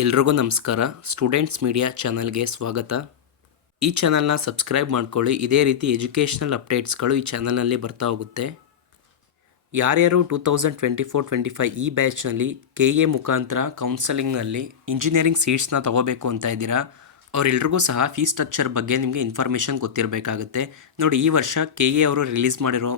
ಎಲ್ರಿಗೂ ನಮಸ್ಕಾರ. Students media ಚಾನಲ್ಗೆ ಸ್ವಾಗತ. ಈ ಚಾನಲ್ನ ಸಬ್ಸ್ಕ್ರೈಬ್ ಮಾಡ್ಕೊಳ್ಳಿ. ಇದೇ ರೀತಿ ಎಜುಕೇಷನಲ್ ಅಪ್ಡೇಟ್ಸ್ಗಳು ಈ ಚಾನಲ್ನಲ್ಲಿ ಬರ್ತಾ ಹೋಗುತ್ತೆ. ಯಾರ್ಯಾರು 2024-25 ಈ ಬ್ಯಾಚ್ನಲ್ಲಿ KA ಮುಖಾಂತರ ಕೌನ್ಸಲಿಂಗ್ನಲ್ಲಿ ಇಂಜಿನಿಯರಿಂಗ್ ಸೀಟ್ಸ್ನ ತೊಗೋಬೇಕು ಅಂತ ಇದ್ದೀರಾ, ಅವರೆಲ್ರಿಗೂ ಸಹ ಫೀಸ್ ಸ್ಟ್ರಕ್ಚರ್ ಬಗ್ಗೆ ನಿಮಗೆ ಇನ್ಫಾರ್ಮೇಷನ್ ಗೊತ್ತಿರಬೇಕಾಗುತ್ತೆ. ನೋಡಿ, ಈ ವರ್ಷ KA ಅವರು ರಿಲೀಸ್ ಮಾಡಿರೋ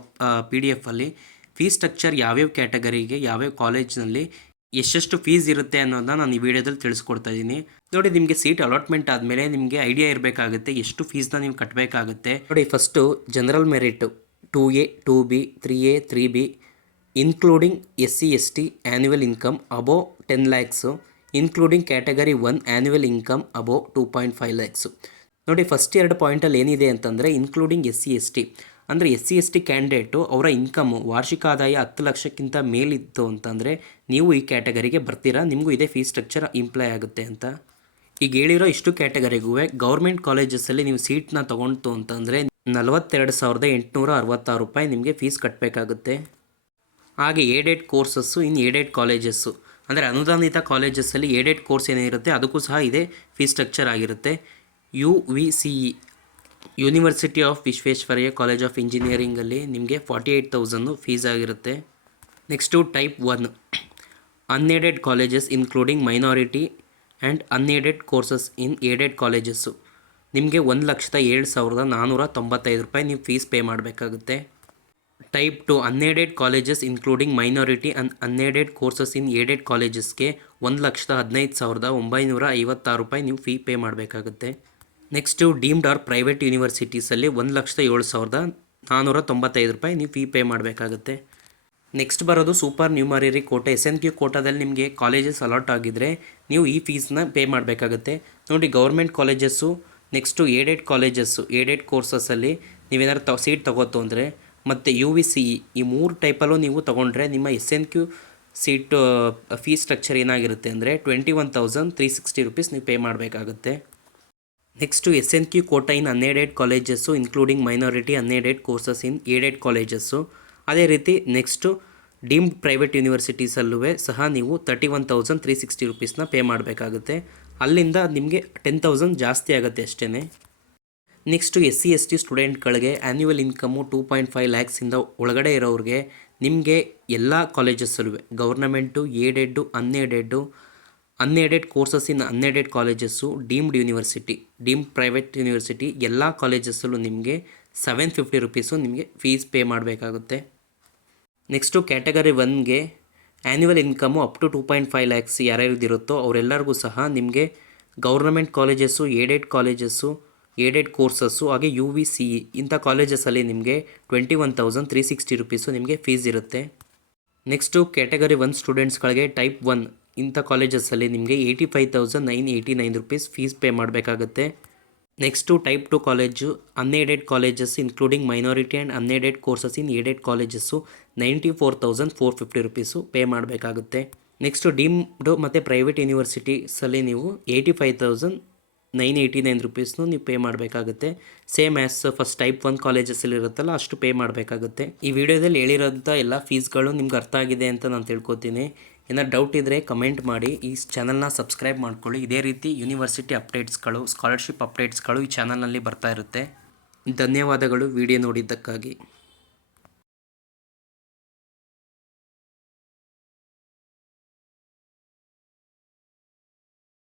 PDF ಅಲ್ಲಿ ಫೀಸ್ ಸ್ಟ್ರಕ್ಚರ್ ಯಾವ್ಯಾವ ಕ್ಯಾಟಗರಿಗೆ ಯಾವ್ಯಾವ ಕಾಲೇಜ್ನಲ್ಲಿ ಎಷ್ಟೆಷ್ಟು ಫೀಸ್ ಇರುತ್ತೆ ಅನ್ನೋದನ್ನ ನಾನು ಈ ವಿಡಿಯೋದಲ್ಲಿ ತಿಳಿಸ್ಕೊಡ್ತಾ ಇದ್ದೀನಿ. ನೋಡಿ, ನಿಮಗೆ ಸೀಟ್ ಅಲಾಟ್ಮೆಂಟ್ ಆದಮೇಲೆ ನಿಮಗೆ ಐಡಿಯಾ ಇರಬೇಕಾಗುತ್ತೆ ಎಷ್ಟು ಫೀಸ್ನ ನೀವು ಕಟ್ಟಬೇಕಾಗುತ್ತೆ. ನೋಡಿ, first general merit 2A 2B 3A 3B including SC ST annual income above 10 lakhs, including category 1 annual income above 2.5 lakhs. ನೋಡಿ, ಫಸ್ಟ್ ಎರಡು ಪಾಯಿಂಟಲ್ಲಿ ಏನಿದೆ ಅಂತಂದರೆ ಇನ್ಕ್ಲೂಡಿಂಗ್ SC ST ಅಂದರೆ SC ST ಕ್ಯಾಂಡಿಡೇಟು ಅವರ ಇನ್ಕಮ್ಮು ವಾರ್ಷಿಕ ಆದಾಯ 10 ಲಕ್ಷಕ್ಕಿಂತ ಮೇಲಿತ್ತು ಅಂತಂದರೆ ನೀವು ಈ ಕ್ಯಾಟಗರಿಗೆ ಬರ್ತೀರಾ, ನಿಮಗೂ ಇದೇ ಫೀಸ್ ಸ್ಟ್ರಕ್ಚರ್ ಇಂಪ್ಲೈ ಆಗುತ್ತೆ ಅಂತ. ಈಗ ಹೇಳಿರೋ ಇಷ್ಟು ಕ್ಯಾಟಗರಿಗೂ ಗೌರ್ಮೆಂಟ್ ಕಾಲೇಜಸಲ್ಲಿ ನೀವು ಸೀಟ್ನ ತೊಗೊಂಡು ಅಂತಂದರೆ 42,866 ರೂಪಾಯಿ ನಿಮಗೆ ಫೀಸ್ ಕಟ್ಟಬೇಕಾಗುತ್ತೆ. ಹಾಗೆ ಏಡೆಡ್ ಕೋರ್ಸಸ್ಸು ಏಡೆಡ್ ಕಾಲೇಜಸ್ಸು ಅಂದರೆ ಅನುದಾನಿತ ಕಾಲೇಜಸ್ಸಲ್ಲಿ ಏಡೆಡ್ ಕೋರ್ಸ್ ಏನಿರುತ್ತೆ ಅದಕ್ಕೂ ಸಹ ಇದೇ ಫೀಸ್ ಸ್ಟ್ರಕ್ಚರ್ ಆಗಿರುತ್ತೆ. UVCE university of Visvesvaraya college of ಇಂಜಿನಿಯರಿಂಗಲ್ಲಿ ನಿಮಗೆ 48,000 ಫೀಸ್ ಆಗಿರುತ್ತೆ. Next type 1 unaided colleges including minority and unaided courses in aided colleges ನಿಮಗೆ 1,07,495 ರೂಪಾಯಿ ನೀವು ಫೀಸ್ ಪೇ ಮಾಡಬೇಕಾಗುತ್ತೆ. Type 2 unaided colleges including minority and unaided courses in aided ಕಾಲೇಜಸ್ಗೆ 1,15,956 ರೂಪಾಯಿ ನೀವು ಫೀ ಪೇ ಮಾಡಬೇಕಾಗುತ್ತೆ. ನೆಕ್ಸ್ಟು ಡೀಮ್ಡ್ ಆರ್ ಪ್ರೈವೇಟ್ ಯೂನಿವರ್ಸಿಟೀಸಲ್ಲಿ 1,07,495 ರೂಪಾಯಿ ನೀವು ಫೀ ಪೇ ಮಾಡಬೇಕಾಗುತ್ತೆ. ನೆಕ್ಸ್ಟ್ ಬರೋದು ಸೂಪರ್ ನ್ಯೂಮರರಿ ಕೋಟಾ SNQ ಕೋಟಾದಲ್ಲಿ ನಿಮಗೆ ಕಾಲೇಜಸ್ ಅಲಾಟ್ ಆಗಿದ್ದರೆ ನೀವು ಈ ಫೀಸ್ನ ಪೇ ಮಾಡಬೇಕಾಗುತ್ತೆ. ನೋಡಿ, government colleges next aided colleges aided ಕೋರ್ಸಸ್ಸಲ್ಲಿ ನೀವೇನಾದ್ರು ಸೀಟ್ ತೊಗೋತು ಅಂದರೆ ಮತ್ತು UVCE ಈ 3 ಟೈಪಲ್ಲೂ ನೀವು ತೊಗೊಂಡ್ರೆ ನಿಮ್ಮ SNQ ಸೀಟು ಫೀಸ್ ಸ್ಟ್ರಕ್ಚರ್ ಏನಾಗಿರುತ್ತೆ ಅಂದರೆ 21,360 ರೂಪೀಸ್ ನೀವು ಪೇ ಮಾಡಬೇಕಾಗುತ್ತೆ. Next SNQ quota in unaided colleges including minority unaided courses in aided colleges. ಅದೇ ರೀತಿ ನೆಕ್ಸ್ಟು ಡೀಮ್ಡ್ ಪ್ರೈವೇಟ್ ಯೂನಿವರ್ಸಿಟೀಸಲ್ಲೂ ಸಹ ನೀವು 31,360 ರೂಪೀಸ್ನ ಪೇ ಮಾಡಬೇಕಾಗುತ್ತೆ. ಅಲ್ಲಿಂದ ನಿಮಗೆ 10,000 ಜಾಸ್ತಿ ಆಗುತ್ತೆ ಅಷ್ಟೇ. ನೆಕ್ಸ್ಟು SC ST ಸ್ಟೂಡೆಂಟ್ಗಳಿಗೆ ಆ್ಯನ್ಯುವಲ್ ಇನ್ಕಮು 2.5 ಲ್ಯಾಕ್ಸಿಂದ ಒಳಗಡೆ ಇರೋರಿಗೆ ನಿಮಗೆ ಎಲ್ಲ ಕಾಲೇಜಸ್ಸಲ್ಲೂ government aided unaided courses in unaided colleges deemed university deemed private university ಎಲ್ಲ ಕಾಲೇಜಸ್ಸಲ್ಲೂ ನಿಮಗೆ 750 ರೂಪೀಸು ನಿಮಗೆ ಫೀಸ್ ಪೇ ಮಾಡಬೇಕಾಗುತ್ತೆ. ನೆಕ್ಸ್ಟು ಕ್ಯಾಟಗರಿ 1ಗೆ annual income up to 2.5 lakhs ಯಾರ್ಯಾರಿದಿರುತ್ತೋ ಅವರೆಲ್ಲರಿಗೂ ಸಹ ನಿಮಗೆ ಗೌರ್ನಮೆಂಟ್ ಕಾಲೇಜಸ್ಸು ಏಡೆಡ್ ಕೋರ್ಸಸ್ಸು ಹಾಗೆ UVCE ಇಂಥ ಕಾಲೇಜಸಲ್ಲಿ ನಿಮಗೆ 21,360 ರೂಪೀಸು ನಿಮಗೆ ಫೀಸ್ ಇರುತ್ತೆ. ನೆಕ್ಸ್ಟು ಕ್ಯಾಟಗರಿ 1 ಸ್ಟೂಡೆಂಟ್ಸ್ಗಳಿಗೆ ಟೈಪ್ 1 ಇಂಥ ಕಾಲೇಜಸಲ್ಲಿ ನಿಮಗೆ 85,989 ರೂಪೀಸ್ ಫೀಸ್ ಪೇ ಮಾಡಬೇಕಾಗುತ್ತೆ. Next type 2 college unaided colleges including minority and unaided courses in aided colleges 94,450 rupees pay ಮಾಡಬೇಕಾಗುತ್ತೆ. ನೆಕ್ಸ್ಟು ಡೀಮ್ಡು ಮತ್ತು ಪ್ರೈವೇಟ್ ಯೂನಿವರ್ಸಿಟೀಸಲ್ಲಿ ನೀವು 85,989 ರೂಪೀಸ್ನು ನೀವು ಪೇ ಮಾಡಬೇಕಾಗುತ್ತೆ. ಸೇಮ್ ಆ್ಯಸ್ ಫಸ್ಟ್ ಟೈಪ್ 1 ಕಾಲೇಜಸಲ್ಲಿ ಇರುತ್ತಲ್ಲ ಅಷ್ಟು ಪೇ ಮಾಡಬೇಕಾಗುತ್ತೆ. ಈ ವಿಡಿಯೋದಲ್ಲಿ ಹೇಳಿರೋಂಥ ಎಲ್ಲ ಫೀಸ್ಗಳು ನಿಮ್ಗೆ ಅರ್ಥ ಆಗಿದೆ ಅಂತ ನಾನು ತಿಳ್ಕೊತೀನಿ. ಏನಾದ್ರು ಡೌಟ್ ಇದ್ದರೆ ಕಮೆಂಟ್ ಮಾಡಿ. ಈ ಚಾನಲ್ನ ಸಬ್ಸ್ಕ್ರೈಬ್ ಮಾಡ್ಕೊಳ್ಳಿ. ಇದೇ ರೀತಿ ಯೂನಿವರ್ಸಿಟಿ ಅಪ್ಡೇಟ್ಸ್ಗಳು ಸ್ಕಾಲರ್ಶಿಪ್ ಅಪ್ಡೇಟ್ಸ್ಗಳು ಈ ಚಾನಲ್ನಲ್ಲಿ ಬರ್ತಾ ಇರುತ್ತೆ. ಧನ್ಯವಾದಗಳು ವಿಡಿಯೋ ನೋಡಿದ್ದಕ್ಕಾಗಿ.